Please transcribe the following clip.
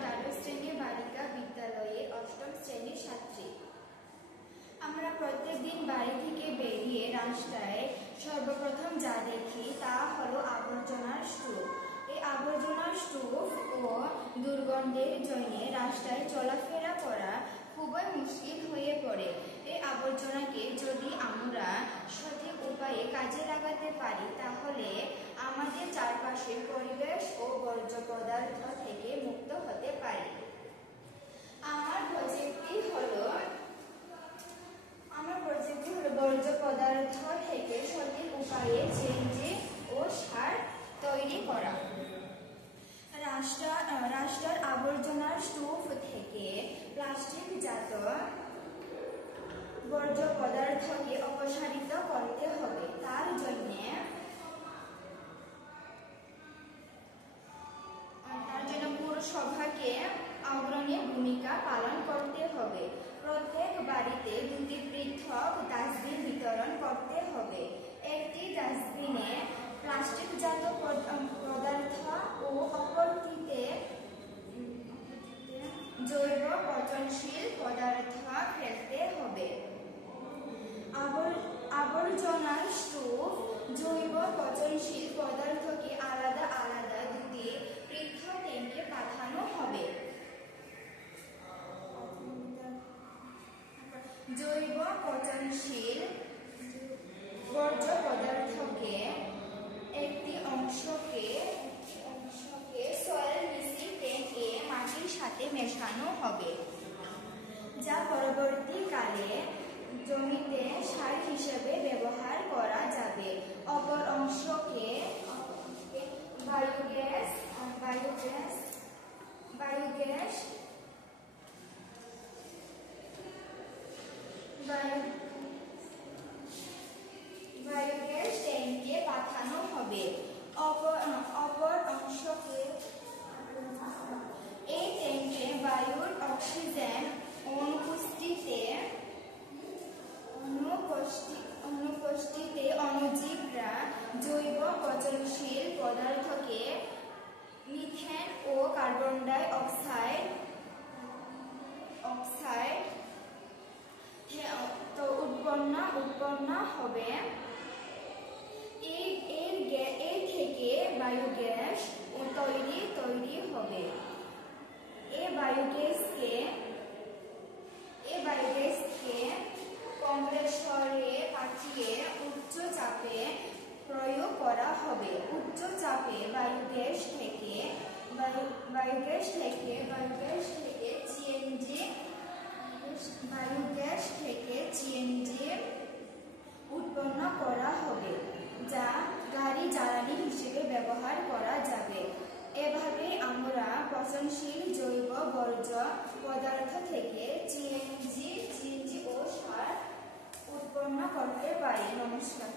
দ্বাদশ শ্রেণীর বালিকা বিদ্যালয়ে অষ্টম শ্রেণীর ছাত্রী। আমরা প্রত্যেকদিন বাড়ি থেকে বেরিয়ে রাস্তায় সর্বপ্রথম যা দেখি তা হলো আবর্জনার স্তূপ। এই আবর্জনার স্তূপ ও দুর্গন্ধের জন্য রাস্তায় চলাফেরা করা খুবই মুশকিল হয়ে পড়ে। এই আবর্জনাকে যদি আমরা সঠিক উপায়ে কাজে লাগাতে পারি তাহলে আমাদের চারপাশের পরিবেশ ও বর্জ্য পদার্থ থেকে মুক্ত হতে পারি। আমার প্রজেক্টটি হলো বর্জ্য পদার্থ থেকে সঠিক উপায়ে সিএনজি ও সার তৈরি করা। রাস্তার আবর্জনার স্তূপ থেকে প্লাস্টিকজাত বর্জ্য পদার্থকে অপসারিত করতে হবে। তার জন্য পৌরসভাকে অগ্রণী ভূমিকা পালন করতে হবে। প্রত্যেক বাড়িতে দুটি পৃথক ডাস্টবিন বিতরণ করতে হবে। একটি ডাস্টবিনে প্লাস্টিকজাত পদার্থ ও অপরটিতে জৈব পচনশীল পদার্থ ফেলতে হবে। আবর্জনার স্তূপ জৈব পচনশীল পদার্থকে আলাদা আলাদা দুটি পৃথক ট্যাঙ্কে পাঠানো হবে। জৈব পচনশীল বর্জ্য পদার্থকে একটি অংশকে সয়েল মিক্সিং ট্যাঙ্কে মাটির সাথে মেশানো হবে, যা পরবর্তীকালে জমিতে সার হিসেবে ব্যবহার করা যাবে। অপর অংশকে বায়োগ্যাস ট্যাঙ্কে পাঠানো হবে। অপর অংশকে এই ট্যাঙ্কে বায়ুর অক্সিজেন অনুপস্থিতিতে অণুজীবরা জৈব পচনশীল পদার্থকে মিথেন ও কার্বন ডাই অক্সাইড উৎপন্ন হবে। এই থেকে বায়োগ্যাস তৈরি হবে। এই বায়োগ্যাসকে কম্প্রেসরে পাঠিয়ে উচ্চ চাপে প্রয়োগ করা হবে। উচ্চ চাপে বায়োগ্যাস থেকে সিএনজি উৎপন্ন করা হবে, যা গাড়ি জ্বালানি হিসেবে ব্যবহার করা যাবে। এভাবে আমরা পচনশীল জৈব বর্জ্য পদার্থ থেকে সিএনজি ও সার উৎপন্ন করতে পারি। নমস্কার।